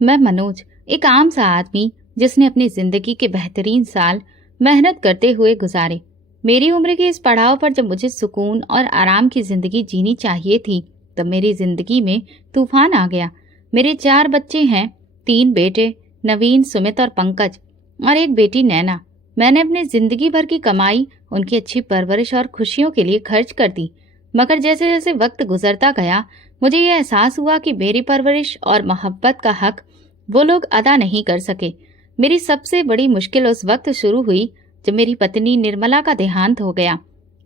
मैं मनोज, एक आम सा आदमी जिसने अपनी जिंदगी के बेहतरीन साल मेहनत करते हुए गुजारे। मेरी उम्र के इस पड़ाव पर जब मुझे सुकून और आराम की जिंदगी जीनी चाहिए थी, तब मेरी जिंदगी में तूफान आ गया। मेरे 4 बच्चे हैं, 3 बेटे नवीन, सुमित और पंकज, और एक बेटी नैना। मैंने अपनी जिंदगी भर की कमाई उनकी अच्छी परवरिश और खुशियों के लिए खर्च कर दी। मगर जैसे जैसे वक्त गुजरता गया, मुझे यह एहसास हुआ कि मेरी परवरिश और मोहब्बत का हक वो लोग अदा नहीं कर सके। मेरी सबसे बड़ी मुश्किल उस वक्त शुरू हुई जब मेरी पत्नी निर्मला का देहांत हो गया।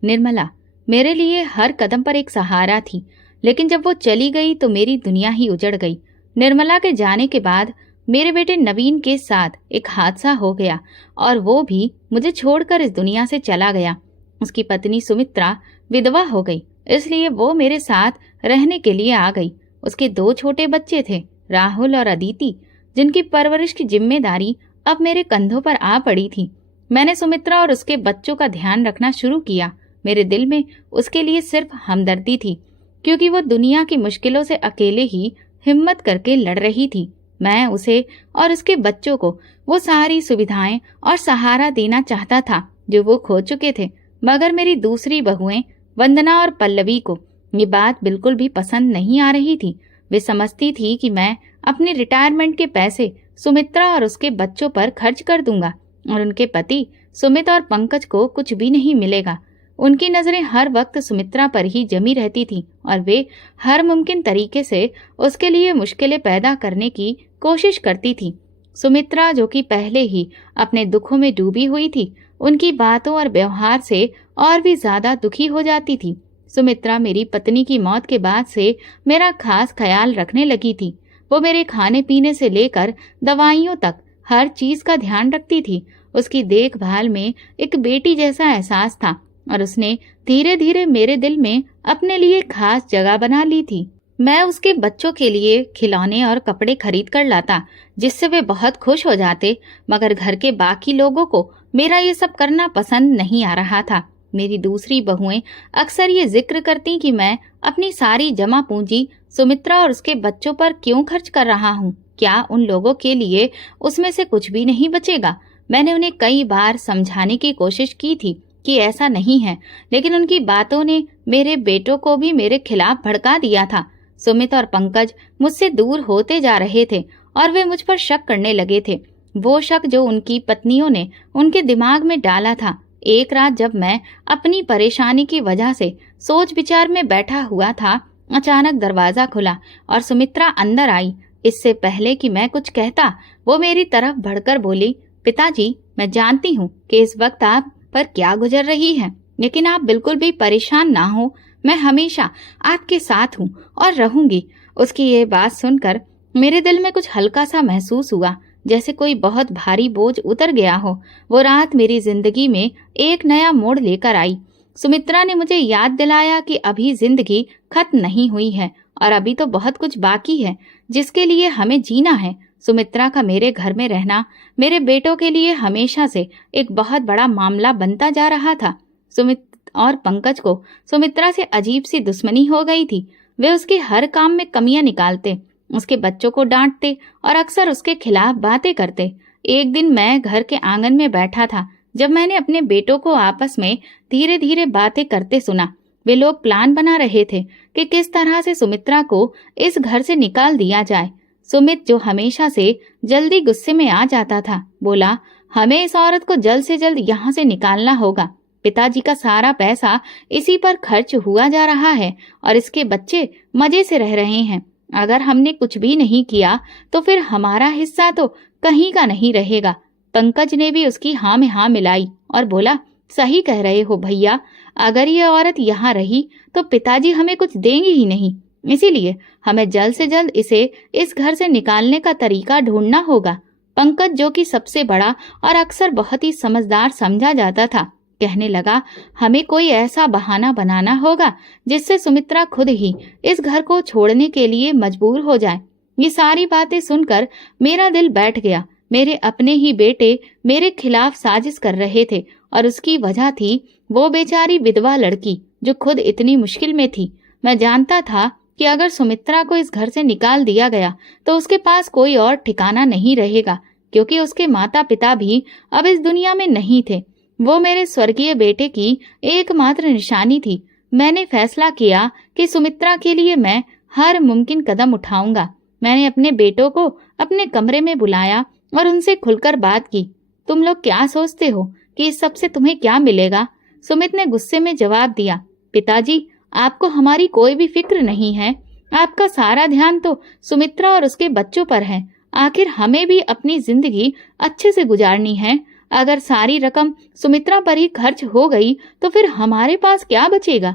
निर्मला मेरे लिए हर कदम पर एक सहारा थी, लेकिन जब वो चली गई तो मेरी दुनिया ही उजड़ गई। निर्मला के जाने के बाद मेरे बेटे नवीन के साथ एक हादसा हो गया और वो भी मुझे छोड़कर इस दुनिया से चला गया। उसकी पत्नी सुमित्रा विधवा हो गई, इसलिए वो मेरे साथ रहने के लिए आ गई। उसके 2 छोटे बच्चे थे, राहुल और अदिति, जिनकी परवरिश की जिम्मेदारी अब मेरे कंधों पर आ पड़ी थी। मैंने सुमित्रा और उसके बच्चों का ध्यान रखना शुरू किया। मेरे दिल में उसके लिए सिर्फ हमदर्दी थी, क्योंकि वो दुनिया की मुश्किलों से अकेले ही हिम्मत करके लड़ रही थी। मैं उसे और उसके बच्चों को वो सारी सुविधाएं और सहारा देना चाहता था जो वो खो चुके थे। मगर मेरी दूसरी बहुएं वंदना और पल्लवी को ये बात बिल्कुल भी पसंद नहीं आ रही थी। वे समझती थी कि मैं अपने रिटायरमेंट के पैसे सुमित्रा और उसके बच्चों पर खर्च कर दूंगा और उनके पति सुमित और पंकज को कुछ भी नहीं मिलेगा। उनकी नजरें हर वक्त सुमित्रा पर ही जमी रहती थी और वे हर मुमकिन तरीके से उसके लिए मुश्किलें पैदा करने की कोशिश करती थी। सुमित्रा, जो कि पहले ही अपने दुखों में डूबी हुई थी, उनकी बातों और व्यवहार से और भी ज्यादा दुखी हो जाती थी। सुमित्रा मेरी पत्नी की मौत के बाद से मेरा खास ख्याल रखने लगी थी। वो मेरे खाने पीने से लेकर दवाइयों तक हर चीज का ध्यान रखती थी। उसकी देखभाल में एक बेटी जैसा एहसास था और उसने धीरे धीरे मेरे दिल में अपने लिए खास जगह बना ली थी। मैं उसके बच्चों के लिए खिलौने और कपड़े खरीद कर लाता, जिससे वे बहुत खुश हो जाते। मगर घर के बाकी लोगों को मेरा ये सब करना पसंद नहीं आ रहा था। मेरी दूसरी बहुएं अक्सर ये जिक्र करती कि मैं अपनी सारी जमा पूंजी सुमित्रा और उसके बच्चों पर क्यों खर्च कर रहा हूँ। क्या उन लोगों के लिए उसमें से कुछ भी नहीं बचेगा? मैंने उन्हें कई बार समझाने की कोशिश की थी कि ऐसा नहीं है, लेकिन उनकी बातों ने मेरे बेटों को भी मेरे खिलाफ भड़का दिया था। सुमित और पंकज मुझसे दूर होते जा रहे थे और वे मुझ पर शक करने लगे थे, वो शक जो उनकी पत्नियों ने उनके दिमाग में डाला था। एक रात जब मैं अपनी परेशानी की वजह से सोच विचार में बैठा हुआ था, अचानक दरवाजा खुला और सुमित्रा अंदर आई। इससे पहले कि मैं कुछ कहता, वो मेरी तरफ बढ़कर बोली, पिताजी, मैं जानती हूँ कि इस वक्त आप पर क्या गुजर रही है, लेकिन आप बिल्कुल भी परेशान ना हो। मैं हमेशा आपके साथ हूँ और रहूंगी। उसकी ये बात सुनकर मेरे दिल में कुछ हल्का सा महसूस हुआ, जैसे कोई बहुत भारी बोझ उतर गया हो। वो रात मेरी जिंदगी में एक नया मोड़ लेकर आई। सुमित्रा ने मुझे याद दिलाया कि अभी जिंदगी खत्म नहीं हुई है और अभी तो बहुत कुछ बाकी है जिसके लिए हमें जीना है। सुमित्रा का मेरे घर में रहना मेरे बेटों के लिए हमेशा से एक बहुत बड़ा मामला बनता जा रहा था। सुमित और पंकज को सुमित्रा से अजीब सी दुश्मनी हो गई थी। वे उसके हर काम में कमियां निकालते, उसके बच्चों को डांटते और अक्सर उसके खिलाफ बातें करते। एक दिन मैं घर के आंगन में बैठा था जब मैंने अपने बेटों को आपस में धीरे धीरे बातें करते सुना। वे लोग प्लान बना रहे थे कि किस तरह से सुमित्रा को इस घर से निकाल दिया जाए। सुमित, जो हमेशा से जल्दी गुस्से में आ जाता था, बोला, हमें इस औरत को जल्द से जल्द यहाँ से निकालना होगा। पिताजी का सारा पैसा इसी पर खर्च हुआ जा रहा है और इसके बच्चे मजे से रह रहे हैं। अगर हमने कुछ भी नहीं किया तो फिर हमारा हिस्सा तो कहीं का नहीं रहेगा। पंकज ने भी उसकी हाँ में हाँ मिलाई और बोला, सही कह रहे हो भैया, अगर ये औरत यहाँ रही तो पिताजी हमें कुछ देंगे ही नहीं, इसीलिए हमें जल्द से जल्द इसे इस घर से निकालने का तरीका ढूंढना होगा। पंकज, जो कि सबसे बड़ा और अक्सर बहुत ही समझदार समझा जाता था, कहने लगा, हमें कोई ऐसा बहाना बनाना होगा जिससे सुमित्रा खुद ही इस घर को छोड़ने के लिए मजबूर हो जाए। ये सारी बातें सुनकर मेरा दिल बैठ गया। मेरे अपने ही बेटे मेरे खिलाफ साजिश कर रहे थे और उसकी वजह थी वो बेचारी विधवा लड़की जो खुद इतनी मुश्किल में थी। मैं जानता था कि अगर सुमित्रा को इस घर से निकाल दिया गया तो उसके पास कोई और ठिकाना नहीं रहेगा, क्योंकि उसके माता पिता भी अब इस दुनिया में नहीं थे। वो मेरे स्वर्गीय बेटे की एकमात्र निशानी थी। मैंने फैसला किया कि सुमित्रा के लिए मैं हर मुमकिन कदम उठाऊंगा। मैंने अपने बेटों को अपने कमरे में बुलाया और उनसे खुलकर बात की। तुम लोग क्या सोचते हो कि इस सब से तुम्हें क्या मिलेगा? सुमित ने गुस्से में जवाब दिया, पिताजी, आपको हमारी कोई भी फिक्र नहीं है। आपका सारा ध्यान तो सुमित्रा और उसके बच्चों पर है। आखिर हमें भी अपनी जिंदगी अच्छे से गुजारनी है। अगर सारी रकम सुमित्रा पर ही खर्च हो गई तो फिर हमारे पास क्या बचेगा?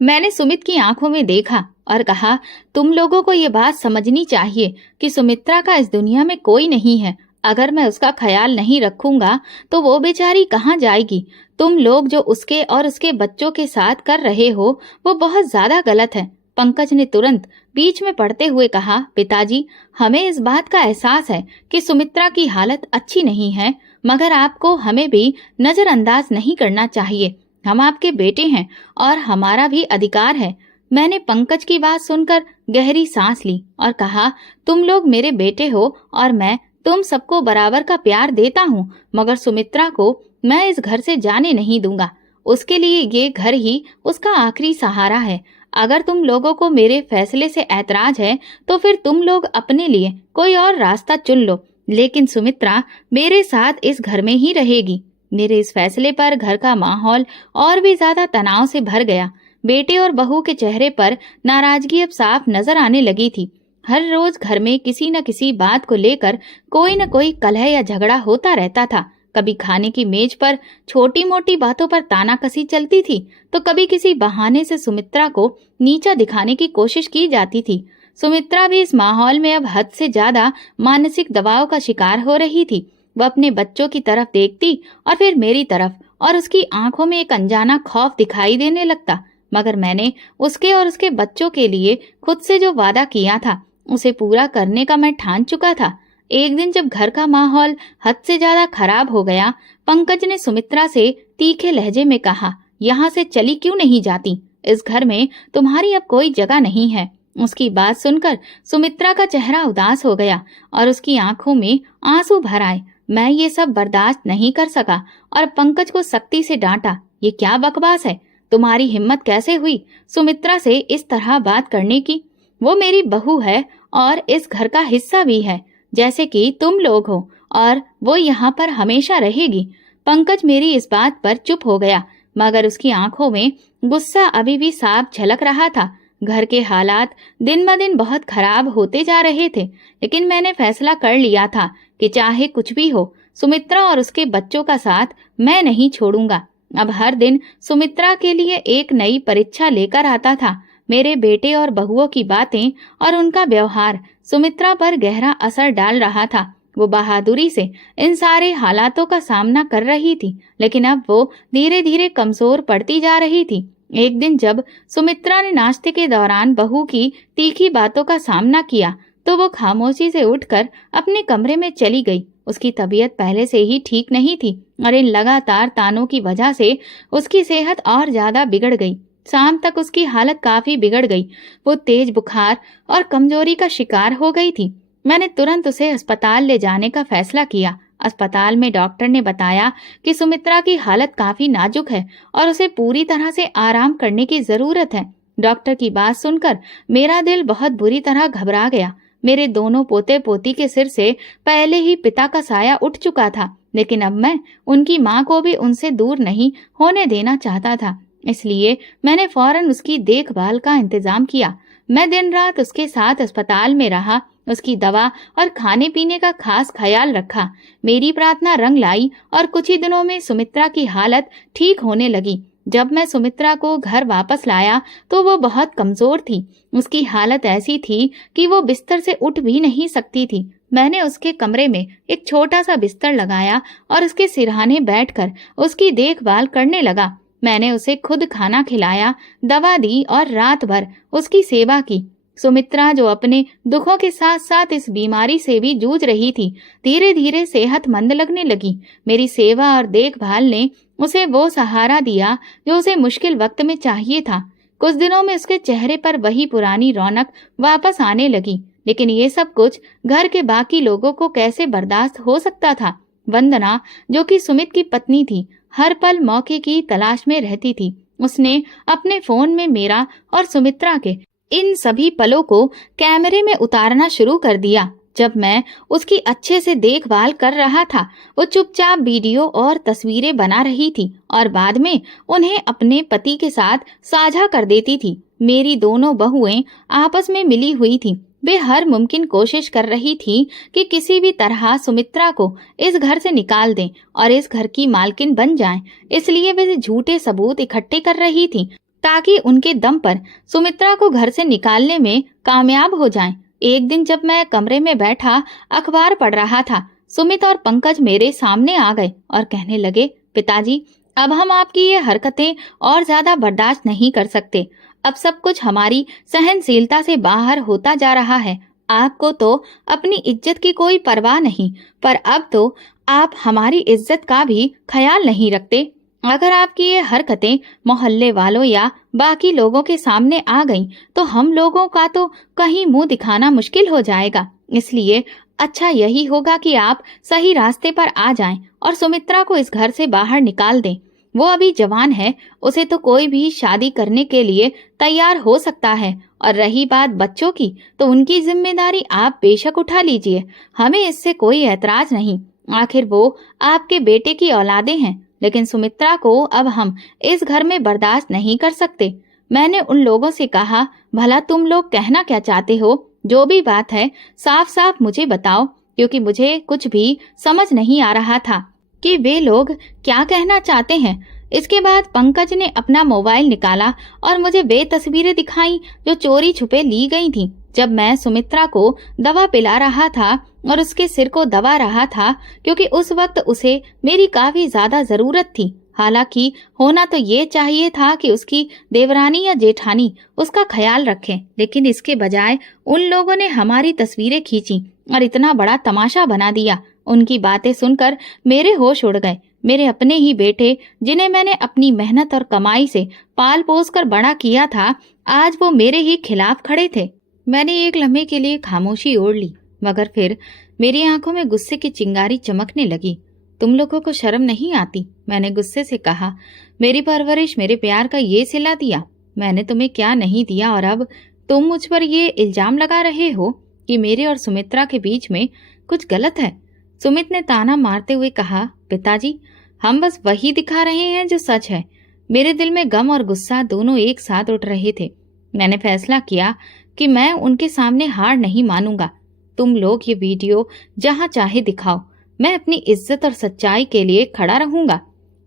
मैंने सुमित की आंखों में देखा और कहा, तुम लोगों को ये बात समझनी चाहिए कि सुमित्रा का इस दुनिया में कोई नहीं है। अगर मैं उसका ख्याल नहीं रखूंगा तो वो बेचारी कहाँ जाएगी? तुम लोग जो उसके और उसके बच्चों के साथ कर रहे हो वो बहुत ज्यादा गलत है। पंकज ने तुरंत बीच में पड़ते हुए कहा, पिताजी, हमें इस बात का एहसास है कि सुमित्रा की हालत अच्छी नहीं है, मगर आपको हमें भी नजरअंदाज नहीं करना चाहिए। हम आपके बेटे हैं और हमारा भी अधिकार है। मैंने पंकज की बात सुनकर गहरी सांस ली और कहा, तुम लोग मेरे बेटे हो और मैं तुम सबको बराबर का प्यार देता हूँ, मगर सुमित्रा को मैं इस घर से जाने नहीं दूंगा। उसके लिए ये घर ही उसका आखिरी सहारा है। अगर तुम लोगों को मेरे फैसले से ऐतराज है तो फिर तुम लोग अपने लिए कोई और रास्ता चुन लो, लेकिन सुमित्रा मेरे साथ इस घर में ही रहेगी। मेरे इस फैसले पर घर का माहौल और भी ज्यादा तनाव से भर गया। बेटे और बहू के चेहरे पर नाराजगी अब साफ नजर आने लगी थी। हर रोज घर में किसी न किसी बात को लेकर कोई न कोई कलह या झगड़ा होता रहता था। कभी खाने की मेज पर छोटी मोटी बातों पर तानाकसी चलती थी तो कभी किसी बहाने से सुमित्रा को नीचा दिखाने की कोशिश की जाती थी। सुमित्रा भी इस माहौल में अब हद से ज्यादा मानसिक दबाव का शिकार हो रही थी। वह अपने बच्चों की तरफ देखती और फिर मेरी तरफ, और उसकी आंखों में एक अनजाना खौफ दिखाई देने लगता। मगर मैंने उसके और उसके बच्चों के लिए खुद से जो वादा किया था उसे पूरा करने का मैं ठान चुका था। एक दिन जब घर का माहौल हद से ज्यादा खराब हो गया, पंकज ने सुमित्रा से तीखे लहजे में कहा, यहाँ से चली क्यों नहीं जाती? इस घर में तुम्हारी अब कोई जगह नहीं है। उसकी बात सुनकर सुमित्रा का चेहरा उदास हो गया और उसकी आंखों में आंसू भर आए। मैं ये सब बर्दाश्त नहीं कर सका और पंकज को सख्ती से डांटा, ये क्या बकवास है? तुम्हारी हिम्मत कैसे हुई सुमित्रा से इस तरह बात करने की? वो मेरी बहू है और इस घर का हिस्सा भी है, जैसे कि तुम लोग हो, और वो यहाँ पर हमेशा रहेगी। पंकज मेरी इस बात पर चुप हो गया, मगर उसकी आंखों में गुस्सा अभी भी साफ झलक रहा था। घर के हालात दिन ब दिन बहुत खराब होते जा रहे थे, लेकिन मैंने फैसला कर लिया था कि चाहे कुछ भी हो, सुमित्रा और उसके बच्चों का साथ मैं नहीं छोड़ूंगा। अब हर दिन सुमित्रा के लिए एक नई परीक्षा लेकर आता था। मेरे बेटे और बहुओं की बातें और उनका व्यवहार सुमित्रा पर गहरा असर डाल रहा था। वो बहादुरी से इन सारे हालातों का सामना कर रही थी, लेकिन अब वो धीरे धीरे कमजोर पड़ती जा रही थी। एक दिन जब सुमित्रा ने नाश्ते के दौरान बहू की तीखी बातों का सामना किया तो वो खामोशी से उठकर अपने कमरे में चली गई। उसकी तबीयत पहले से ही ठीक नहीं थी और इन लगातार तानों की वजह से उसकी सेहत और ज्यादा बिगड़ गई। शाम तक उसकी हालत काफी बिगड़ गई। वो तेज बुखार और कमजोरी का शिकार हो गई थी। मैंने तुरंत उसे अस्पताल ले जाने का फैसला किया। अस्पताल में डॉक्टर ने बताया कि सुमित्रा की हालत काफी नाजुक है और उसे पूरी तरह से आराम करने की जरूरत है। डॉक्टर की बात सुनकर मेरा दिल बहुत बुरी तरह घबरा गया। मेरे दोनों पोते पोती के सिर से पहले ही पिता का साया उठ चुका था, लेकिन अब मैं उनकी माँ को भी उनसे दूर नहीं होने देना चाहता था। इसलिए मैंने फौरन उसकी देखभाल का इंतजाम किया। मैं दिन रात उसके साथ अस्पताल में रहा, उसकी दवा और खाने पीने का खास ख्याल रखा। मेरी प्रार्थना रंग लाई और कुछ ही दिनों में सुमित्रा की हालत ठीक होने लगी। जब मैं सुमित्रा को घर वापस लाया तो वो बहुत कमजोर थी। उसकी हालत ऐसी थी कि वो बिस्तर से उठ भी नहीं सकती थी। मैंने उसके कमरे में एक छोटा सा बिस्तर लगाया और उसके सिरहाने बैठकर उसकी देखभाल करने लगा। मैंने उसे खुद खाना खिलाया, दवा दी और रात भर उसकी सेवा की। सुमित्रा, जो अपने दुखों के साथ साथ इस बीमारी से भी जूझ रही थी, धीरे धीरे सेहतमंद लगने लगी। मेरी सेवा और देखभाल ने उसे वो सहारा दिया जो उसे मुश्किल वक्त में चाहिए था। कुछ दिनों में उसके चेहरे पर वही पुरानी रौनक वापस आने लगी। लेकिन ये सब कुछ घर के बाकी लोगों को कैसे बर्दाश्त हो सकता था। वंदना, जो कि सुमित की पत्नी थी, हर पल मौके की तलाश में रहती थी। उसने अपने फोन में मेरा और सुमित्रा के इन सभी पलों को कैमरे में उतारना शुरू कर दिया। जब मैं उसकी अच्छे से देखभाल कर रहा था, वो चुपचाप वीडियो और तस्वीरें बना रही थी और बाद में उन्हें अपने पति के साथ साझा कर देती थी। मेरी दोनों बहुएं आपस में मिली हुई थी। वे हर मुमकिन कोशिश कर रही थी कि किसी भी तरह सुमित्रा को इस घर से निकाल दें और इस घर की मालकिन बन जाएं। इसलिए वे झूठे सबूत इकट्ठे कर रही थी ताकि उनके दम पर सुमित्रा को घर से निकालने में कामयाब हो जाएं। एक दिन जब मैं कमरे में बैठा अखबार पढ़ रहा था, सुमित और पंकज मेरे सामने आ गए और कहने लगे, पिताजी, अब हम आपकी ये हरकतें और ज्यादा बर्दाश्त नहीं कर सकते। अब सब कुछ हमारी सहनशीलता से बाहर होता जा रहा है। आपको तो अपनी इज्जत की कोई परवाह नहीं, पर अब तो आप हमारी इज्जत का भी ख्याल नहीं रखते। अगर आपकी ये हरकतें मोहल्ले वालों या बाकी लोगों के सामने आ गईं, तो हम लोगों का तो कहीं मुंह दिखाना मुश्किल हो जाएगा। इसलिए अच्छा यही होगा कि आप सही रास्ते पर आ जाएं और सुमित्रा को इस घर से बाहर निकाल दें। वो अभी जवान है, उसे तो कोई भी शादी करने के लिए तैयार हो सकता है। और रही बात बच्चों की, तो उनकी जिम्मेदारी आप बेशक उठा लीजिए, हमें इससे कोई ऐतराज नहीं। आखिर वो आपके बेटे की औलादें हैं। लेकिन सुमित्रा को अब हम इस घर में बर्दाश्त नहीं कर सकते। मैंने उन लोगों से कहा, भला तुम लोग कहना क्या चाहते हो? जो भी बात है साफ साफ मुझे बताओ, क्योंकि मुझे कुछ भी समझ नहीं आ रहा था कि वे लोग क्या कहना चाहते हैं। इसके बाद पंकज ने अपना मोबाइल निकाला और मुझे वे तस्वीरें दिखाई जो चोरी छुपे ली गई थीं। जब मैं सुमित्रा को दवा पिला रहा था और उसके सिर को दबा रहा था, क्योंकि उस वक्त उसे मेरी काफी ज्यादा जरूरत थी। हालांकि होना तो ये चाहिए था कि उसकी देवरानी या जेठानी उसका ख्याल रखें, लेकिन इसके बजाय उन लोगों ने हमारी तस्वीरें खींची और इतना बड़ा तमाशा बना दिया। उनकी बातें सुनकर मेरे होश उड़ गए। मेरे अपने ही बेटे, जिन्हें मैंने अपनी मेहनत और कमाई से पाल पोस कर बड़ा किया था, आज वो मेरे ही खिलाफ खड़े थे। मैंने एक लम्हे के लिए खामोशी ओढ़ ली, मगर फिर मेरी आंखों में गुस्से की चिंगारी चमकने लगी। तुम लोगों को शर्म नहीं आती? मैंने गुस्से से कहा। मेरी परवरिश, मेरे प्यार का ये सिला दिया। मैंने तुम्हें क्या नहीं दिया और अब तुम मुझ पर ये इल्जाम लगा रहे हो कि मेरे और सुमित्रा के बीच में कुछ गलत है। सुमित ने ताना मारते हुए कहा, पिताजी, हम बस वही दिखा रहे हैं जो सच है। मेरे दिल में गम और गुस्सा दोनों एक साथ उठ रहे थे। मैंने फैसला किया कि मैं उनके सामने हार नहीं मानूंगा। तुम लोग ये वीडियो जहां चाहे दिखाओ, मैं अपनी इज्जत और सच्चाई के लिए खड़ा रहूंगा।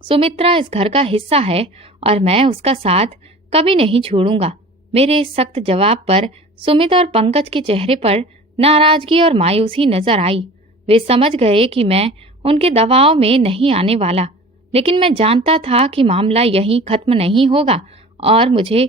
सुमित्रा इस घर का हिस्सा है और मैं उसका साथ कभी नहीं छोड़ूंगा। मेरे इस सख्त जवाब पर सुमित और पंकज के चेहरे पर नाराजगी और मायूसी नजर आई। वे समझ गए कि मैं उनके दबाव में नहीं आने वाला, लेकिन मैं जानता था कि मामला यहीं खत्म नहीं होगा और मुझे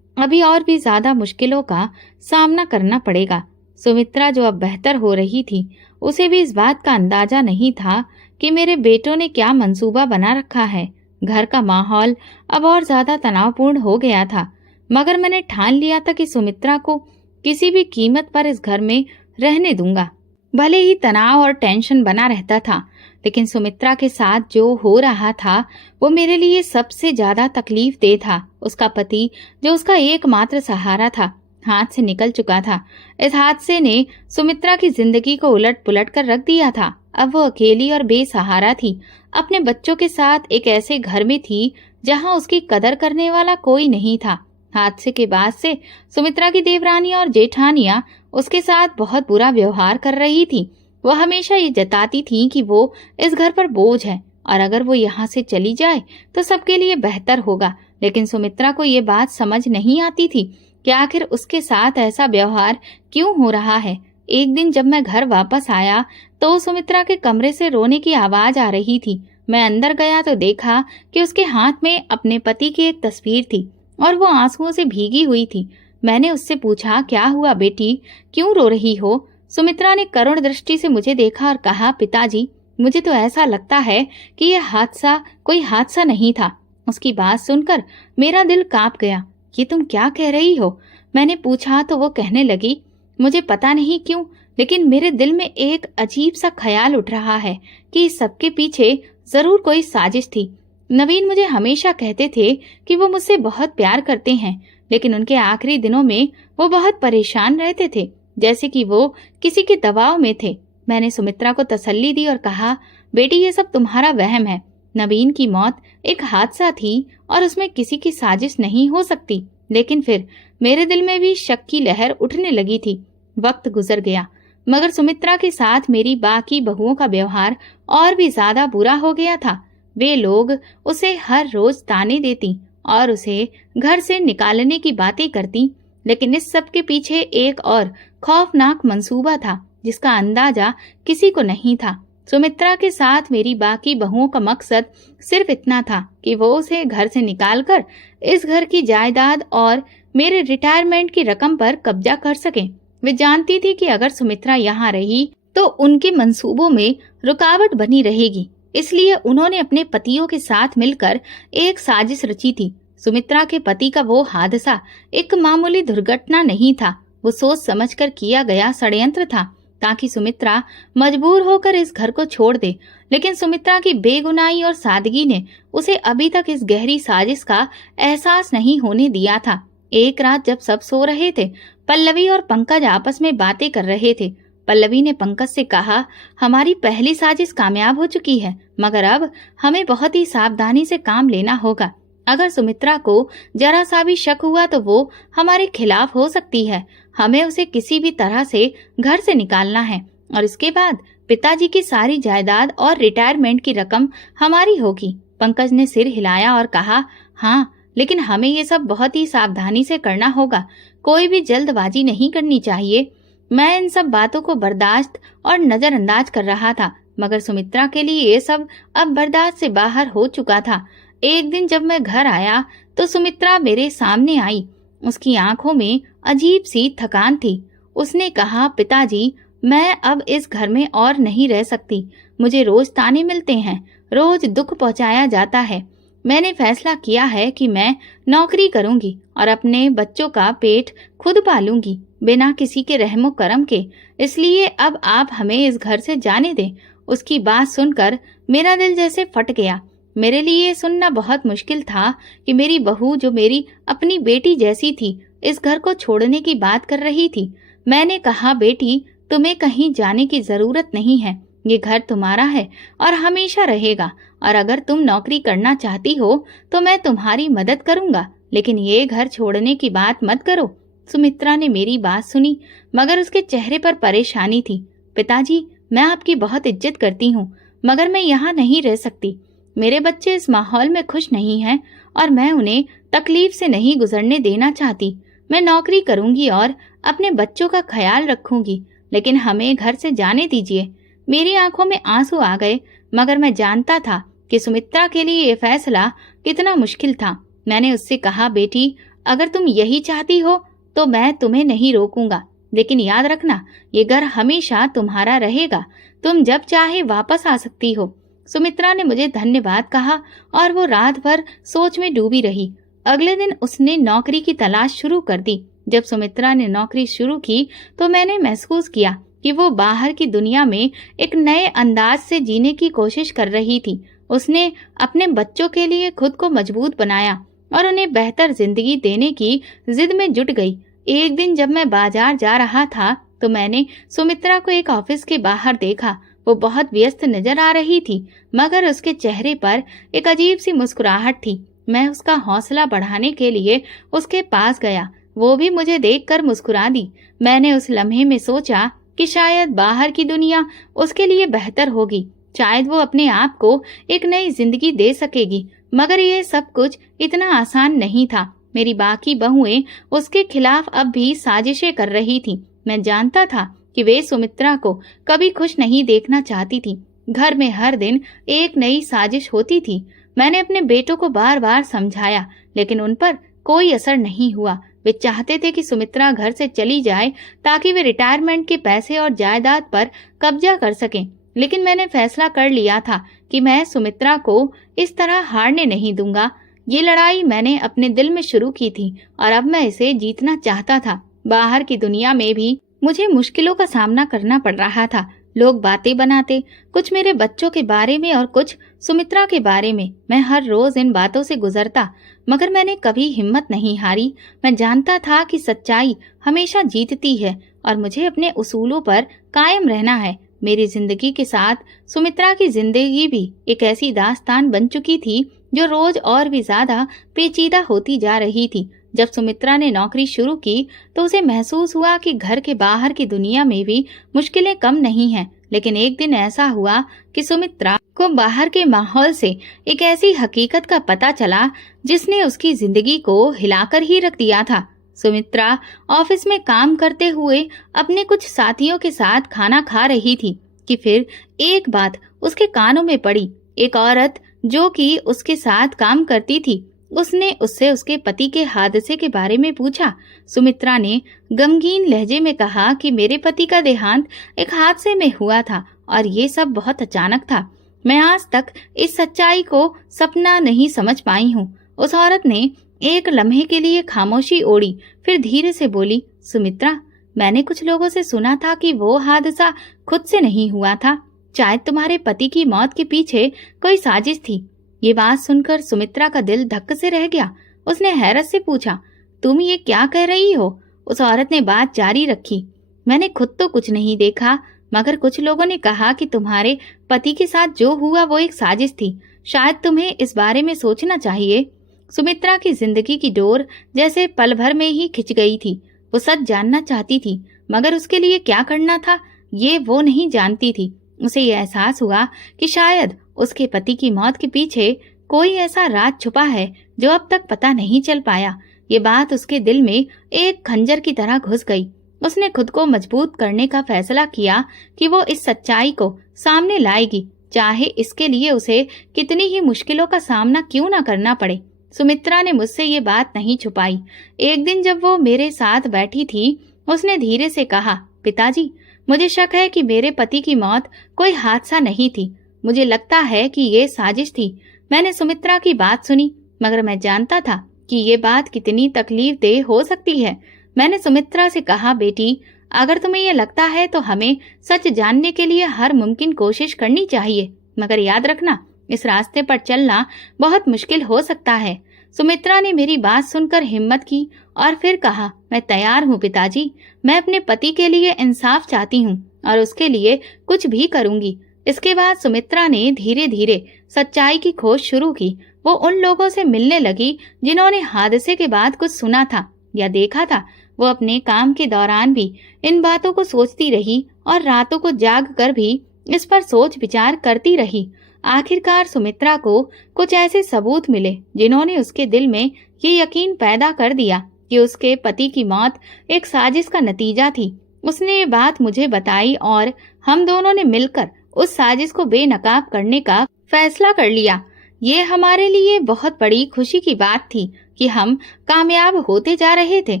अभी और भी ज्यादा मुश्किलों का सामना करना पड़ेगा। सुमित्रा, जो अब बेहतर हो रही थी, उसे भी इस बात का अंदाजा नहीं था कि मेरे बेटों ने क्या मंसूबा बना रखा है। घर का माहौल अब और ज्यादा तनावपूर्ण हो गया था, मगर मैंने ठान लिया था कि सुमित्रा को किसी भी कीमत पर इस घर में रहने दूंगा। भले ही तनाव और टेंशन बना रहता था, लेकिन सुमित्रा के साथ जो हो रहा था वो मेरे लिए सबसे ज्यादा तकलीफ दे था। उसका पति, जो उसका एकमात्र सहारा था, हाथ से निकल चुका था। इस हादसे ने सुमित्रा की जिंदगी को उलट पुलट कर रख दिया था। अब वो अकेली और बेसहारा थी। अपने बच्चों के साथ एक ऐसे घर में थी जहां उसकी कदर करने वाला कोई नहीं था। हादसे के बाद से सुमित्रा की देवरानी और जेठानियां उसके साथ बहुत बुरा व्यवहार कर रही थी। वो हमेशा ये जताती थी कि वो इस घर पर बोझ है और अगर वो यहाँ से चली जाए तो सबके लिए बेहतर होगा। लेकिन सुमित्रा को ये बात समझ नहीं आती थी कि आखिर उसके साथ ऐसा व्यवहार क्यों हो रहा है। एक दिन जब मैं घर वापस आया तो सुमित्रा के कमरे से रोने की आवाज आ रही थी। मैं अंदर गया तो देखा कि उसके हाथ में अपने पति की एक तस्वीर थी और वो आंसुओं से भीगी हुई थी। मैंने उससे पूछा, क्या हुआ बेटी, क्यों रो रही हो? सुमित्रा ने करुण दृष्टि से मुझे देखा और कहा, पिताजी, मुझे तो ऐसा लगता है कि यह हादसा कोई हादसा नहीं था। उसकी बात सुनकर मेरा दिल कांप गया। ये तुम क्या कह रही हो? मैंने पूछा तो वो कहने लगी, मुझे पता नहीं क्यों, लेकिन मेरे दिल में एक अजीब सा ख्याल उठ रहा है कि इस सबके पीछे जरूर कोई साजिश थी। नवीन मुझे हमेशा कहते थे कि वो मुझसे बहुत प्यार करते हैं, लेकिन उनके आखिरी दिनों में वो बहुत परेशान रहते थे, जैसे कि वो किसी के दबाव में थे। मैंने सुमित्रा को तसल्ली दी और कहा, बेटी ये सब तुम्हारा वहम है। नवीन की मौत एक हादसा थी और उसमें किसी की साजिश नहीं हो सकती। लेकिन फिर मेरे दिल में भी शक की लहर उठने लगी थी। वक्त गुजर गया, मगर सुमित्रा के साथ मेरी बाकी बहुओं का व्यवहार और भी ज्यादा बुरा हो गया था। वे लोग उसे हर रोज ताने देती और उसे घर से निकालने की बातें करती, लेकिन इस सब के पीछे एक और खौफनाक मंसूबा था जिसका अंदाजा किसी को नहीं था। सुमित्रा के साथ मेरी बाकी बहुओं का मकसद सिर्फ इतना था कि वो उसे घर से निकालकर इस घर की जायदाद और मेरे रिटायरमेंट की रकम पर कब्जा कर सकें। वे जानती थी कि अगर सुमित्रा यहाँ रही तो उनके मंसूबों में रुकावट बनी रहेगी, इसलिए उन्होंने अपने पतियों के साथ मिलकर एक साजिश रची थी। सुमित्रा के पति का वो हादसा एक मामूली दुर्घटना नहीं था, वो सोच समझकर किया गया षड्यंत्र था ताकि सुमित्रा मजबूर होकर इस घर को छोड़ दे। लेकिन सुमित्रा की बेगुनाही और सादगी ने उसे अभी तक इस गहरी साजिश का एहसास नहीं होने दिया था। एक रात जब सब सो रहे थे, पल्लवी और पंकज आपस में बातें कर रहे थे। पल्लवी ने पंकज से कहा, हमारी पहली साजिश कामयाब हो चुकी है, मगर अब हमें बहुत ही सावधानी से काम लेना होगा। अगर सुमित्रा को जरा सा भी शक हुआ तो वो हमारे खिलाफ हो सकती है। हमें उसे किसी भी तरह से घर से निकालना है और इसके बाद पिताजी की सारी जायदाद और रिटायरमेंट की रकम हमारी होगी। पंकज ने सिर हिलाया और कहा, हाँ, लेकिन हमें ये सब बहुत ही सावधानी से करना होगा, कोई भी जल्दबाजी नहीं करनी चाहिए। मैं इन सब बातों को बर्दाश्त और नजरअंदाज कर रहा था, मगर सुमित्रा के लिए ये सब अब बर्दाश्त से बाहर हो चुका था। एक दिन जब मैं घर आया तो सुमित्रा मेरे सामने आई। उसकी आंखों में अजीब सी थकान थी। उसने कहा, पिताजी, मैं अब इस घर में और नहीं रह सकती। मुझे रोज ताने मिलते हैं, रोज दुख पहुंचाया जाता है। मैंने फैसला किया है कि मैं नौकरी करूंगी और अपने बच्चों का पेट खुद पालूंगी बिना किसी के रहमो करम के। इसलिए अब आप हमें इस घर से जाने दें। उसकी बात सुनकर मेरा दिल जैसे फट गया। मेरे लिए ये सुनना बहुत मुश्किल था कि मेरी बहू, जो मेरी अपनी बेटी जैसी थी, इस घर को छोड़ने की बात कर रही थी। मैंने कहा, बेटी, तुम्हें कहीं जाने की जरूरत नहीं है। ये घर तुम्हारा है और हमेशा रहेगा, और अगर तुम नौकरी करना चाहती हो तो मैं तुम्हारी मदद करूंगा, लेकिन ये घर छोड़ने की बात मत करो। सुमित्रा ने मेरी बात सुनी, मगर उसके चेहरे पर परेशानी थी। पिताजी, मैं आपकी बहुत इज्जत करती हूँ, मगर मैं यहाँ नहीं रह सकती। मेरे बच्चे इस माहौल में खुश नहीं हैं और मैं उन्हें तकलीफ से नहीं गुजरने देना चाहती। मैं नौकरी करूंगी और अपने बच्चों का ख्याल रखूंगी, लेकिन हमें घर से जाने दीजिए। मेरी आंखों में आंसू आ गए, मगर मैं जानता था कि सुमित्रा के लिए ये फैसला कितना मुश्किल था। मैंने उससे कहा, बेटी, अगर तुम यही चाहती हो तो मैं तुम्हें नहीं रोकूंगा, लेकिन याद रखना, ये घर हमेशा तुम्हारा रहेगा। तुम जब चाहे वापस आ सकती हो। सुमित्रा ने मुझे धन्यवाद कहा और वो रात भर सोच में डूबी रही। अगले दिन उसने नौकरी की तलाश शुरू कर दी। जब सुमित्रा ने नौकरी शुरू की तो मैंने महसूस किया कि वो बाहर की दुनिया में एक नए अंदाज से जीने की कोशिश कर रही थी। उसने अपने बच्चों के लिए खुद को मजबूत बनाया और उन्हें बेहतर जिंदगी देने की जिद में जुट गई। एक दिन जब मैं बाजार जा रहा था तो मैंने सुमित्रा को एक ऑफिस के बाहर देखा। वो बहुत व्यस्त नजर आ रही थी, मगर उसके चेहरे पर एक अजीब सी मुस्कुराहट थी। मैं उसका हौसला बढ़ाने के लिए उसके पास गया। वो भी मुझे देखकर मुस्कुरा दी। मैंने उस लम्हे में सोचा कि शायद बाहर की दुनिया उसके लिए बेहतर होगी, शायद वो अपने आप को एक नई जिंदगी दे सकेगी। मगर ये सब कुछ इतना आसान नहीं था। मेरी बाकी बहुएं उसके खिलाफ अब भी साजिशें कर रही थीं। मैं जानता था कि वे सुमित्रा को कभी खुश नहीं देखना चाहती थी। घर में हर दिन एक नई साजिश होती थी। मैंने अपने बेटों को बार बार समझाया, लेकिन उन पर कोई असर नहीं हुआ। वे चाहते थे कि सुमित्रा घर से चली जाए ताकि वे रिटायरमेंट के पैसे और जायदाद पर कब्जा कर सकें। लेकिन मैंने फैसला कर लिया था कि मैं सुमित्रा को इस तरह हारने नहीं दूंगा। ये लड़ाई मैंने अपने दिल में शुरू की थी और अब मैं इसे जीतना चाहता था। बाहर की दुनिया में भी मुझे मुश्किलों का सामना करना पड़ रहा था। लोग बातें बनाते, कुछ मेरे बच्चों के बारे में और कुछ सुमित्रा के बारे में। मैं हर रोज इन बातों से गुजरता, मगर मैंने कभी हिम्मत नहीं हारी। मैं जानता था कि सच्चाई हमेशा जीतती है और मुझे अपने उसूलों पर कायम रहना है। मेरी जिंदगी के साथ सुमित्रा की जिंदगी भी एक ऐसी दास्तान बन चुकी थी जो रोज और भी ज्यादा पेचीदा होती जा रही थी। जब सुमित्रा ने नौकरी शुरू की तो उसे महसूस हुआ कि घर के बाहर की दुनिया में भी मुश्किलें कम नहीं हैं। लेकिन एक दिन ऐसा हुआ कि सुमित्रा को बाहर के माहौल से एक ऐसी हकीकत का पता चला जिसने उसकी जिंदगी को हिलाकर ही रख दिया था। सुमित्रा ऑफिस में काम करते हुए अपने कुछ साथियों के साथ खाना खा रही थी कि फिर एक बात उसके कानों में पड़ी। एक औरत जो कि उसके साथ काम करती थी, उसने उससे उसके पति के हादसे के बारे में पूछा। सुमित्रा ने गमगीन लहजे में कहा कि मेरे पति का देहांत एक हादसे में हुआ था और ये सब बहुत अचानक था। मैं आज तक इस सच्चाई को सपना नहीं समझ पाई हूँ। उस औरत ने एक लम्हे के लिए खामोशी ओढ़ी, फिर धीरे से बोली, सुमित्रा, मैंने कुछ लोगों से सुना था कि वो हादसा खुद से नहीं हुआ था। शायद तुम्हारे पति की मौत के पीछे कोई साजिश थी। ये बात सुनकर सुमित्रा का दिल धक्क से रह गया। उसने हैरत से पूछा, तुम ये क्या कह रही हो? उस औरत ने बात जारी रखी, मैंने खुद तो कुछ नहीं देखा, मगर कुछ लोगों ने कहा कि तुम्हारे पति के साथ जो हुआ वो एक साजिश थी। शायद तुम्हें इस बारे में सोचना चाहिए। सुमित्रा की जिंदगी की डोर जैसे पल भर में ही खिंच गई थी। वो सच जानना चाहती थी, मगर उसके लिए क्या करना था ये वो नहीं जानती थी। उसे ये एहसास हुआ कि शायद उसके पति की मौत के पीछे कोई ऐसा राज छुपा है जो अब तक पता नहीं चल पाया। ये बात उसके दिल में एक खंजर की तरह घुस गई। उसने खुद को मजबूत करने का फैसला किया कि वो इस सच्चाई को सामने लाएगी, चाहे इसके लिए उसे कितनी ही मुश्किलों का सामना क्यों न करना पड़े। सुमित्रा ने मुझसे ये बात नहीं छुपाई। एक दिन जब वो मेरे साथ बैठी थी, उसने धीरे से कहा, पिताजी, मुझे शक है कि मेरे पति की मौत कोई हादसा नहीं थी। मुझे लगता है कि ये साजिश थी। मैंने सुमित्रा की बात सुनी, मगर मैं जानता था कि ये बात कितनी तकलीफदेह हो सकती है। मैंने सुमित्रा से कहा, बेटी, अगर तुम्हें ये लगता है तो हमें सच जानने के लिए हर मुमकिन कोशिश करनी चाहिए, मगर याद रखना, इस रास्ते पर चलना बहुत मुश्किल हो सकता है। सुमित्रा ने मेरी बात सुनकर हिम्मत की और फिर कहा, मैं तैयार हूँ पिताजी। मैं अपने पति के लिए इंसाफ चाहती हूँ और उसके लिए कुछ भी करूंगी। इसके बाद सुमित्रा ने धीरे धीरे सच्चाई की खोज शुरू की। वो उन लोगों से मिलने लगी जिन्होंने हादसे के बाद कुछ सुना था या देखा था। वो अपने काम के दौरान भी इन बातों को सोचती रही और रातों को जाग कर भी इस पर सोच विचार करती रही। आखिरकार सुमित्रा को कुछ ऐसे सबूत मिले जिन्होंने उसके दिल में ये यकीन पैदा कर दिया कि उसके पति की मौत एक साजिश का नतीजा थी। उसने ये बात मुझे बताई और हम दोनों ने मिलकर उस साजिश को बेनकाब करने का फैसला कर लिया। ये हमारे लिए बहुत बड़ी खुशी की बात थी कि हम कामयाब होते जा रहे थे।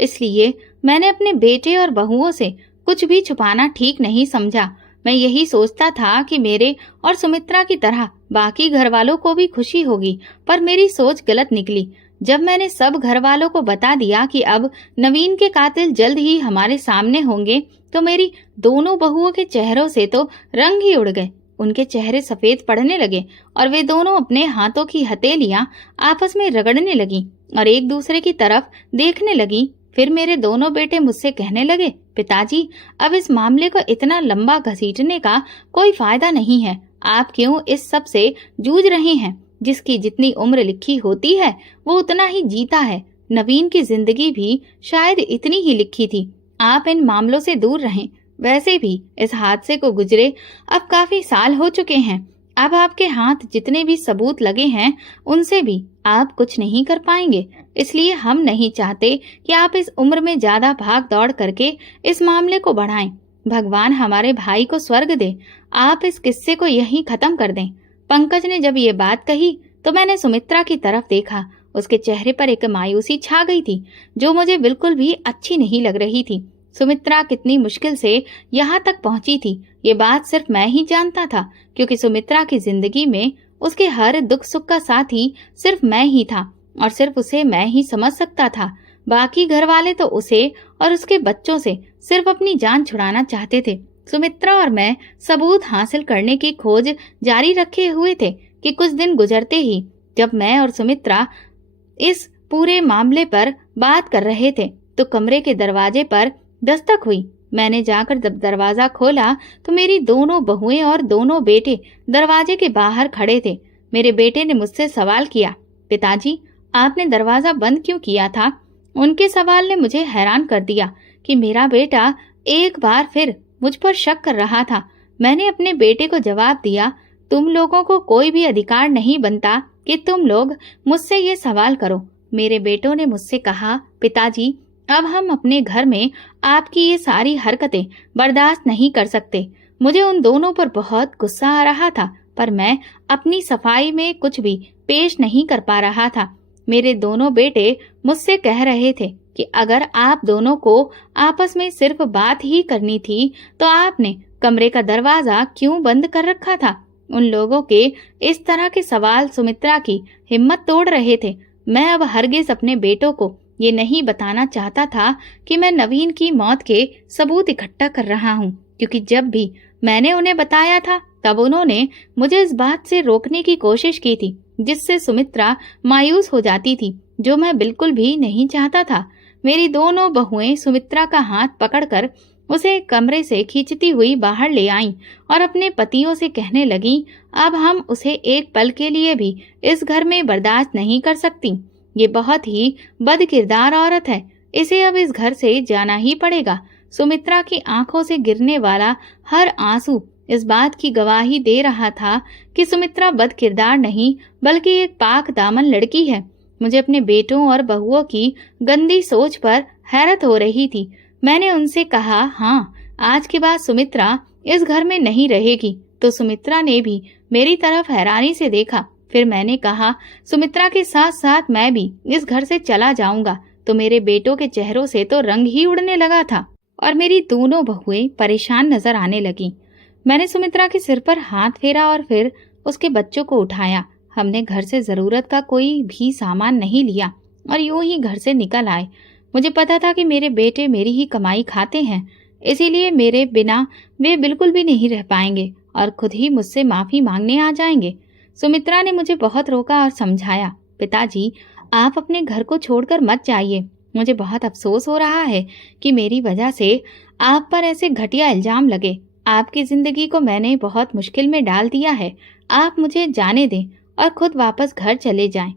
इसलिए मैंने अपने बेटे और बहुओं से कुछ भी छुपाना ठीक नहीं समझा। मैं यही सोचता था कि मेरे और सुमित्रा की तरह बाकी घर वालों को भी खुशी होगी, पर मेरी सोच गलत निकली। जब मैंने सब घर वालों को बता दिया कि अब नवीन के कातिल जल्द ही हमारे सामने होंगे, तो मेरी दोनों बहुओं के चेहरों से तो रंग ही उड़ गए। उनके चेहरे सफेद पड़ने लगे और वे दोनों अपने हाथों की हथेलियां आपस में रगड़ने लगी और एक दूसरे की तरफ देखने लगी। फिर मेरे दोनों बेटे मुझसे कहने लगे, पिताजी, अब इस मामले को इतना लंबा घसीटने का कोई फायदा नहीं है। आप क्यों इस सब से जूझ रहे हैं? जिसकी जितनी उम्र लिखी होती है वो उतना ही जीता है। नवीन की जिंदगी भी शायद इतनी ही लिखी थी। आप इन मामलों से दूर रहें। वैसे भी इस हादसे को गुजरे अब काफी साल हो चुके हैं। अब आपके हाथ जितने भी सबूत लगे हैं उनसे भी आप कुछ नहीं कर पाएंगे। इसलिए हम नहीं चाहते कि आप इस उम्र में ज्यादा भाग दौड़ करके इस मामले को बढ़ाएं। भगवान हमारे भाई को स्वर्ग दे। आप इस किस्से को यहीं खत्म कर दें। पंकज ने जब ये बात कही तो मैंने सुमित्रा की तरफ देखा। उसके चेहरे पर एक मायूसी छा गई थी जो मुझे बिल्कुल भी अच्छी नहीं लग रही थी। सुमित्रा कितनी मुश्किल से यहाँ तक पहुंची थी ये बात सिर्फ मैं ही जानता था, क्योंकि सुमित्रा की जिंदगी में उसके हर दुख सुख का साथी सिर्फ मैं ही था और सिर्फ उसे मैं ही समझ सकता था। बाकी घर वाले तो उसे और उसके बच्चों से सिर्फ अपनी जान छुड़ाना चाहते थे। सुमित्रा और मैं सबूत हासिल करने की खोज जारी रखे हुए थे कि कुछ दिन गुजरते ही जब मैं और सुमित्रा इस पूरे मामले पर बात कर रहे थे तो कमरे के दरवाजे पर दस्तक हुई। मैंने जाकर जब दरवाजा खोला तो मेरी दोनों बहुएं और दोनों बेटे दरवाजे के बाहर खड़े थे। मेरे बेटे ने मुझसे सवाल किया, पिताजी आपने दरवाजा बंद क्यों किया था? उनके सवाल ने मुझे हैरान कर दिया कि मेरा बेटा एक बार फिर मुझ पर शक कर रहा था। मैंने अपने बेटे को जवाब दिया, तुम लोगों को कोई भी अधिकार नहीं बनता कि तुम लोग मुझसे ये सवाल करो। मेरे बेटों ने मुझसे कहा, पिताजी अब हम अपने घर में आपकी ये सारी हरकतें बर्दाश्त नहीं कर सकते। मुझे उन दोनों पर बहुत गुस्सा आ रहा था पर मैं अपनी सफाई में कुछ भी पेश नहीं कर पा रहा था। मेरे दोनों बेटे मुझसे कह रहे थे कि अगर आप दोनों को आपस में सिर्फ बात ही करनी थी तो आपने कमरे का दरवाजा क्यों बंद कर रखा था? उन लोगों के इस तरह के सवाल सुमित्रा की हिम्मत तोड़ रहे थे। मैं अब हरगिज अपने बेटों को ये नहीं बताना चाहता था कि मैं नवीन की मौत के सबूत इकट्ठा कर रहा हूँ, क्योंकि जब भी मैंने उन्हें बताया था तब उन्होंने मुझे इस बात से रोकने की कोशिश की थी जिससे सुमित्रा मायूस हो जाती थी, जो मैं बिल्कुल भी नहीं चाहता था। मेरी दोनों बहुएं सुमित्रा का हाथ पकड़कर उसे कमरे से खींचती हुई बाहर ले आईं और अपने पतियों से कहने लगीं, अब हम उसे एक पल के लिए भी इस घर में बर्दाश्त नहीं कर सकती। ये बहुत ही बदकिरदार औरत है, इसे अब इस घर से जाना ही पड़ेगा। सुमित्रा की आंखों से गिरने वाला हर आंसू इस बात की गवाही दे रहा था कि सुमित्रा बदकिरदार नहीं बल्कि एक पाक दामन लड़की है। मुझे अपने बेटों और बहुओं की गंदी सोच पर हैरत हो रही थी। मैंने उनसे कहा, हाँ आज के बाद सुमित्रा इस घर में नहीं रहेगी। तो सुमित्रा ने भी मेरी तरफ हैरानी से देखा। फिर मैंने कहा, सुमित्रा के साथ साथ मैं भी इस घर से चला जाऊंगा। तो मेरे बेटों के चेहरों से तो रंग ही उड़ने लगा था और मेरी दोनों बहुएं परेशान नजर आने लगी। मैंने सुमित्रा के सिर पर हाथ फेरा और फिर उसके बच्चों को उठाया। हमने घर से जरूरत का कोई भी सामान नहीं लिया और यूं ही घर से निकल आए। मुझे पता था कि मेरे बेटे मेरी ही कमाई खाते हैं, इसीलिए मेरे बिना वे बिल्कुल भी नहीं रह पाएंगे और खुद ही मुझसे माफी मांगने आ जाएंगे। सुमित्रा ने मुझे बहुत रोका और समझाया, पिताजी आप अपने घर को छोड़कर मत जाइए। मुझे बहुत अफसोस हो रहा है कि मेरी वजह से आप पर ऐसे घटिया इल्जाम लगे। आपकी जिंदगी को मैंने बहुत मुश्किल में डाल दिया है। आप मुझे जाने दें और खुद वापस घर चले जाएं।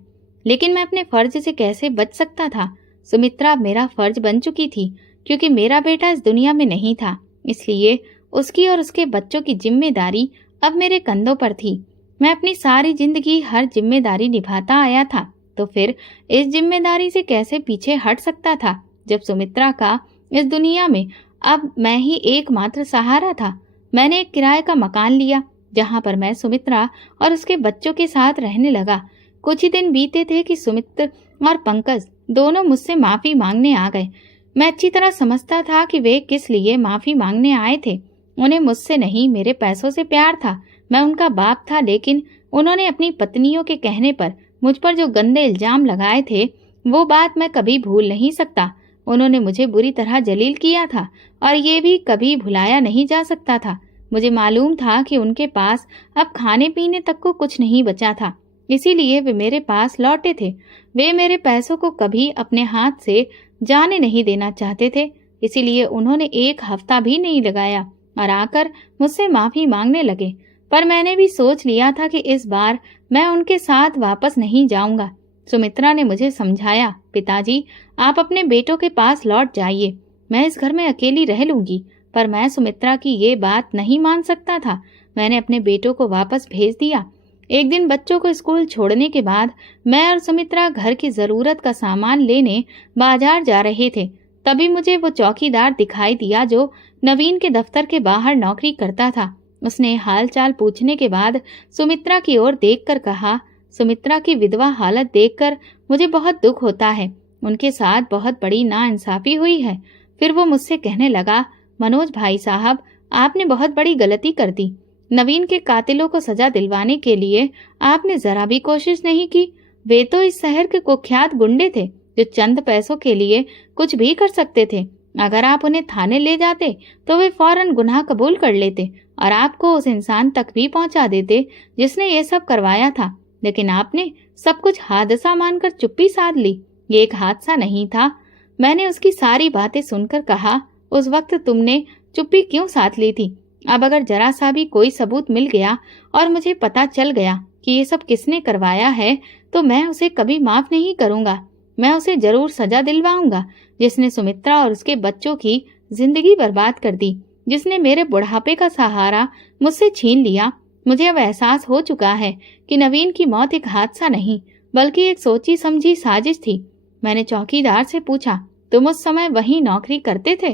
लेकिन मैं अपने फर्ज से कैसे बच सकता था? सुमित्रा मेरा फर्ज बन चुकी थी क्योंकि मेरा बेटा इस दुनिया में नहीं था, इसलिए उसकी और उसके बच्चों की जिम्मेदारी अब मेरे कंधों पर थी। मैं अपनी सारी जिंदगी हर जिम्मेदारी निभाता आया था, तो फिर इस जिम्मेदारी से कैसे पीछे हट सकता था जब सुमित्रा का इस दुनिया में अब मैं ही एकमात्र सहारा था। मैंने एक किराए का मकान लिया जहां पर मैं सुमित्रा और उसके बच्चों के साथ रहने लगा। कुछ ही दिन बीते थे कि सुमित्र और पंकज दोनों मुझसे माफी मांगने आ गए। मैं अच्छी तरह समझता था कि वे किस लिए माफी मांगने आए थे। उन्हें मुझसे नहीं मेरे पैसों से प्यार था। मैं उनका बाप था, लेकिन उन्होंने अपनी पत्नियों के कहने पर मुझ पर जो गंदे इल्जाम लगाए थे वो बात मैं कभी भूल नहीं सकता। उन्होंने मुझे बुरी तरह जलील किया था और ये भी कभी भुलाया नहीं जा सकता था। मुझे मालूम था कि उनके पास अब खाने पीने तक को कुछ नहीं बचा था, इसीलिए वे मेरे पास लौटे थे। वे मेरे पैसों को कभी अपने हाथ से जाने नहीं देना चाहते थे, इसीलिए उन्होंने एक हफ्ता भी नहीं लगाया और आकर मुझसे माफी मांगने लगे। पर मैंने भी सोच लिया था कि इस बार मैं उनके साथ वापस नहीं जाऊंगा। सुमित्रा ने मुझे समझाया, पिताजी आप अपने बेटों के पास लौट जाइए, मैं इस घर में अकेली रह लूंगी। पर मैं सुमित्रा की ये बात नहीं मान सकता था। मैंने अपने बेटों को वापस भेज दिया। एक दिन बच्चों को स्कूल छोड़ने के बाद मैं और सुमित्रा घर की जरूरत का सामान लेने बाजार जा रहे थे। तभी मुझे वो चौकीदार दिखाई दिया जो नवीन के दफ्तर के बाहर नौकरी करता था। उसने हालचाल पूछने के बाद सुमित्रा की ओर देखकर कहा, सुमित्रा की विधवा हालत देखकर मुझे बहुत दुख होता है। उनके साथ बहुत बड़ी नाइंसाफी हुई है। फिर वो मुझसे कहने लगा, मनोज भाई साहब आपने बहुत बड़ी गलती कर दी। नवीन के कातिलों को सजा दिलवाने के लिए आपने जरा भी कोशिश नहीं की। वे तो इस शहर के कुख्यात गुंडे थे जो चंद पैसों के लिए कुछ भी कर सकते थे। अगर आप उन्हें थाने ले जाते तो वे फौरन गुनाह कबूल कर लेते और आपको उस इंसान तक भी पहुंचा देते जिसने ये सब करवाया था। लेकिन आपने सब कुछ हादसा मानकर चुप्पी साध ली। ये एक हादसा नहीं था। मैंने उसकी सारी बातें सुनकर कहा, उस वक्त तुमने चुप्पी क्यों साध ली थी? अब अगर जरा सा भी कोई सबूत मिल गया और मुझे पता चल गया कि ये सब किसने करवाया है तो मैं उसे कभी माफ नहीं करूंगा। मैं उसे जरूर सजा दिलवाऊंगा जिसने सुमित्रा और उसके बच्चों की जिंदगी बर्बाद कर दी, जिसने मेरे बुढ़ापे का सहारा मुझसे छीन लिया। मुझे अब एहसास हो चुका है कि नवीन की मौत एक हादसा नहीं बल्कि एक सोची समझी साजिश थी। मैंने चौकीदार से पूछा, तुम उस समय वहीं नौकरी करते थे?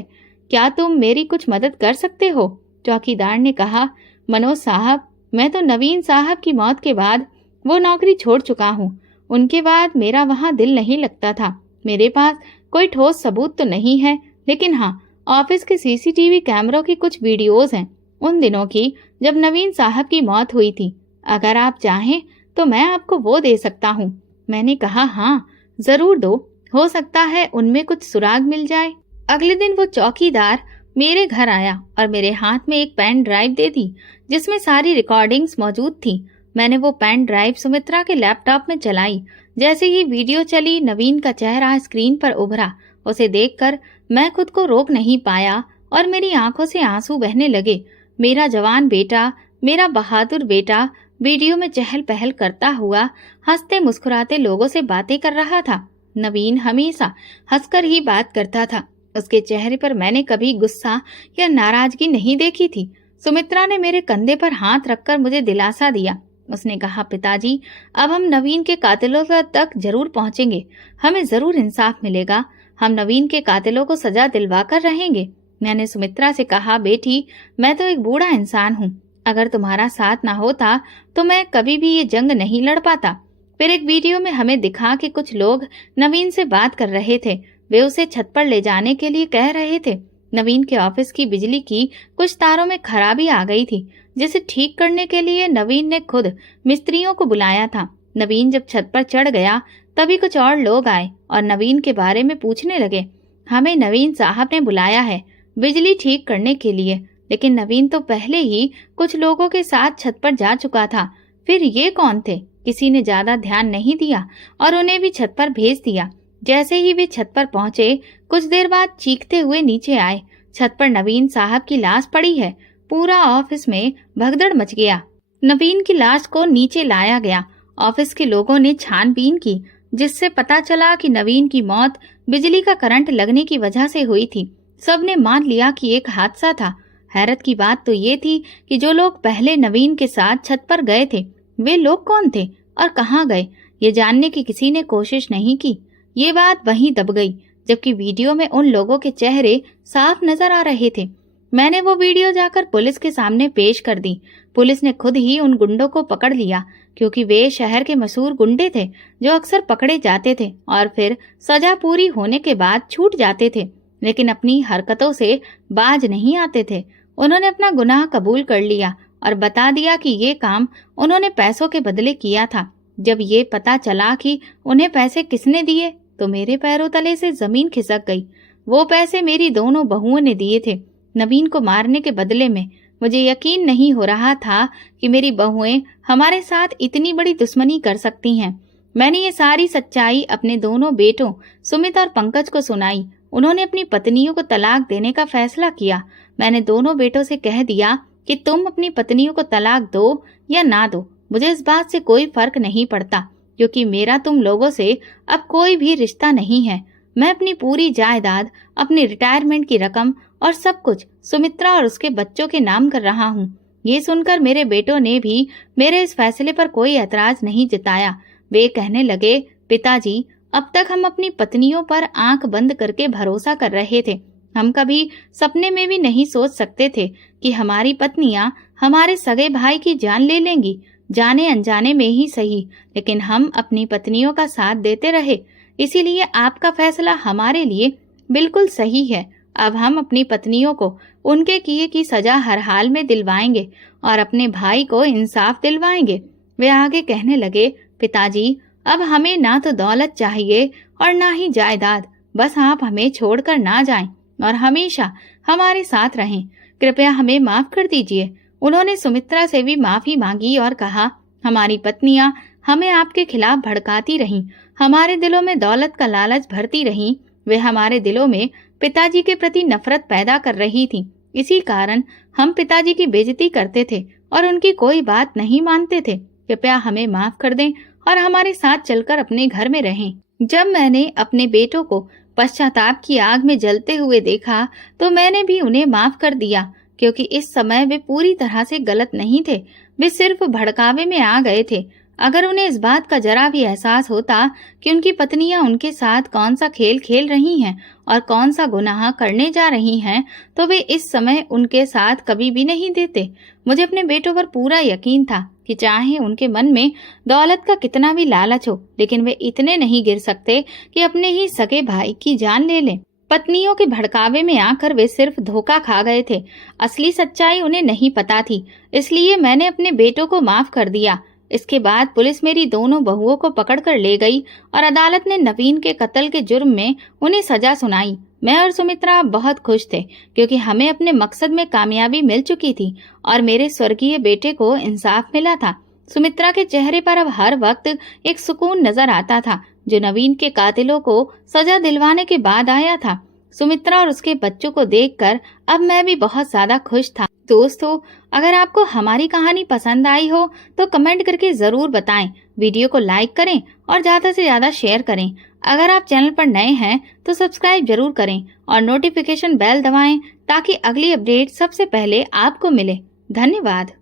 क्या तुम मेरी कुछ मदद कर सकते हो? चौकीदार ने कहा, मनोज साहब, मैं तो नवीन साहब की मौत के बाद वो नौकरी छोड़ चुका हूँ। उनके बाद मेरा वहाँ दिल नहीं लगता था। मेरे पास कोई ठोस सबूत तो नहीं है, लेकिन हाँ, ऑफिस के सीसीटीवी कैमरों की कुछ वीडियोज हैं उन दिनों की जब नवीन साहब की मौत हुई थी। अगर आप चाहें तो मैं आपको वो दे सकता हूँ। मैंने कहा, हाँ जरूर दो, हो सकता है उनमें कुछ सुराग मिल जाए। अगले दिन वो चौकीदार मेरे घर आया और मेरे हाथ में एक पेन ड्राइव दे दी जिसमें सारी रिकॉर्डिंग्स मौजूद थी। मैंने वो पेन ड्राइव सुमित्रा के लैपटॉप में चलाई। जैसे ही वीडियो चली, नवीन का चेहरा स्क्रीन पर उभरा। उसे देखकर मैं खुद को रोक नहीं पाया और मेरी आंखों से आंसू बहने लगे। मेरा जवान बेटा, मेरा बहादुर बेटा वीडियो में चहल पहल करता हुआ हंसते मुस्कुराते लोगों से बातें कर रहा था। नवीन हमेशा हंसकर ही बात करता था। उसके चेहरे पर मैंने कभी गुस्सा या नाराजगी नहीं देखी थी। सुमित्रा ने मेरे कंधे पर हाथ रखकर मुझे दिलासा दिया। उसने कहा, पिताजी, अब हम नवीन के कातिलों तक जरूर पहुंचेंगे। हमें जरूर इंसाफ मिलेगा। हम नवीन के कातिलों को सजा दिलवा कर रहेंगे। मैंने सुमित्रा से कहा, बेटी, मैं तो एक बूढ़ा इंसान हूँ। अगर तुम्हारा साथ ना होता तो मैं कभी भी ये जंग नहीं लड़ पाता। फिर एक वीडियो में हमें दिखा कि कुछ लोग नवीन से बात कर रहे थे। वे उसे छत पर ले जाने के लिए कह रहे थे। नवीन के ऑफिस की बिजली की कुछ तारों में खराबी आ गई थी, जिसे ठीक करने के लिए नवीन ने खुद मिस्त्रियों को बुलाया था। नवीन जब छत पर चढ़ गया तभी कुछ और लोग आए और नवीन के बारे में पूछने लगे। हमें नवीन साहब ने बुलाया है बिजली ठीक करने के लिए, लेकिन नवीन तो पहले ही कुछ लोगों के साथ छत पर जा चुका था। फिर ये कौन थे? किसी ने ज्यादा ध्यान नहीं दिया और उन्हें भी छत पर भेज दिया। जैसे ही वे छत पर पहुंचे, कुछ देर बाद चीखते हुए नीचे आए। छत पर नवीन साहब की लाश पड़ी है। पूरा ऑफिस में भगदड़ मच गया। नवीन की लाश को नीचे लाया गया। ऑफिस के लोगों ने छानबीन की, जिससे पता चला कि नवीन की मौत बिजली का करंट लगने की वजह से हुई थी। सबने मान लिया कि एक हादसा था। हैरत की बात तो ये थी कि जो लोग पहले नवीन के साथ छत पर गए थे, वे लोग कौन थे और कहाँ गए, ये जानने की किसी ने कोशिश नहीं की। ये बात वहीं दब गई, जबकि वीडियो में उन लोगों के चेहरे साफ नजर आ रहे थे। मैंने वो वीडियो जाकर पुलिस के सामने पेश कर दी। पुलिस ने खुद ही उन गुंडों को पकड़ लिया, क्योंकि वे शहर के मशहूर गुंडे थे जो अक्सर पकड़े जाते थे और फिर सजा पूरी होने के बाद छूट जाते थे, लेकिन अपनी हरकतों से बाज नहीं आते थे। उन्होंने अपना गुनाह कबूल कर लिया और बता दिया कि ये काम उन्होंने पैसों के बदले किया था। जब ये पता चला कि उन्हें पैसे किसने दिए तो मेरे पैरों तले से जमीन खिसक गई। वो पैसे मेरी दोनों बहुओं ने दिए थे नवीन को मारने के बदले में। मुझे यकीन नहीं हो रहा था कि मेरी बहुएं हमारे साथ इतनी बड़ी दुश्मनी कर सकती हैं। मैंने ये सारी सच्चाई अपने दोनों बेटों सुमित और पंकज को सुनाई। उन्होंने अपनी पत्नियों को तलाक देने का फैसला किया। मैंने दोनों बेटों से कह दिया कि तुम अपनी पत्नियों को तलाक दो या ना दो, मुझे इस बात से कोई फर्क नहीं पड़ता, क्योंकि मेरा तुम लोगों से अब कोई भी रिश्ता नहीं है। मैं अपनी पूरी जायदाद, अपनी रिटायरमेंट की रकम और सब कुछ सुमित्रा और उसके बच्चों के नाम कर रहा हूँ। ये सुनकर मेरे बेटों ने भी मेरे इस फैसले पर कोई ऐतराज नहीं जताया। वे कहने लगे, पिताजी, अब तक हम अपनी पत्नियों पर आंख बंद करके भरोसा कर रहे थे। हम कभी सपने में भी नहीं सोच सकते थे कि हमारी पत्नियां हमारे सगे भाई की जान ले लेंगी, जाने अनजाने में ही सही, लेकिन हम अपनी पत्नियों का साथ देते रहे। इसीलिए आपका फैसला हमारे लिए बिल्कुल सही है अब हम अपनी पत्नियों को उनके किए की सजा हर हाल में दिलवाएंगे और अपने भाई को इंसाफ दिलवाएंगे। वे आगे कहने लगे, पिताजी, अब हमें ना तो दौलत चाहिए और ना ही जायदाद, बस आप हमें छोड़कर ना जाएं और हमेशा हमारे साथ रहें। कृपया हमें माफ कर दीजिए। उन्होंने सुमित्रा से भी माफी मांगी और कहा, हमारी पत्नियां हमें आपके खिलाफ भड़काती रहीं, हमारे दिलों में दौलत का लालच भरती रहीं। वे हमारे दिलों में पिताजी के प्रति नफरत पैदा कर रही थीं। इसी कारण हम पिताजी की बेइज्जती करते थे और उनकी कोई बात नहीं मानते थे। कृपया हमें माफ कर दें और हमारे साथ चलकर अपने घर में रहें। जब मैंने अपने बेटों को पश्चाताप की आग में जलते हुए देखा तो मैंने भी उन्हें माफ कर दिया, क्योंकि इस समय वे पूरी तरह से गलत नहीं थे। वे सिर्फ भड़कावे में आ गए थे। अगर उन्हें इस बात का जरा भी एहसास होता कि उनकी पत्नियां उनके साथ कौन सा खेल खेल रही हैं और कौन सा गुनाह करने जा रही हैं, तो वे इस समय उनके साथ कभी भी नहीं देते। मुझे अपने बेटों पर पूरा यकीन था कि चाहे उनके मन में दौलत का कितना भी लालच हो, लेकिन वे इतने नहीं गिर सकते कि अपने ही सगे भाई की जान ले लें। पत्नियों के भड़कावे में आकर वे सिर्फ धोखा खा गए थे। असली सच्चाई उन्हें नहीं पता थी, इसलिए मैंने अपने बेटों को माफ कर दिया। इसके बाद पुलिस मेरी दोनों बहुओं को पकड़कर ले गई और अदालत ने नवीन के कत्ल के जुर्म में उन्हें सजा सुनाई। मैं और सुमित्रा बहुत खुश थे, क्योंकि हमें अपने मकसद में कामयाबी मिल चुकी थी और मेरे स्वर्गीय बेटे को इंसाफ मिला था। सुमित्रा के चेहरे पर अब हर वक्त एक सुकून नजर आता था, जो नवीन के कातिलों को सजा दिलवाने के बाद आया था। सुमित्रा और उसके बच्चों को देखकर अब मैं भी बहुत ज्यादा खुश था। दोस्तों, अगर आपको हमारी कहानी पसंद आई हो तो कमेंट करके जरूर बताएं। वीडियो को लाइक करें और ज्यादा से ज्यादा शेयर करें। अगर आप चैनल पर नए हैं तो सब्सक्राइब जरूर करें और नोटिफिकेशन बेल दबाएं ताकि अगली अपडेट सबसे पहले आपको मिले। धन्यवाद।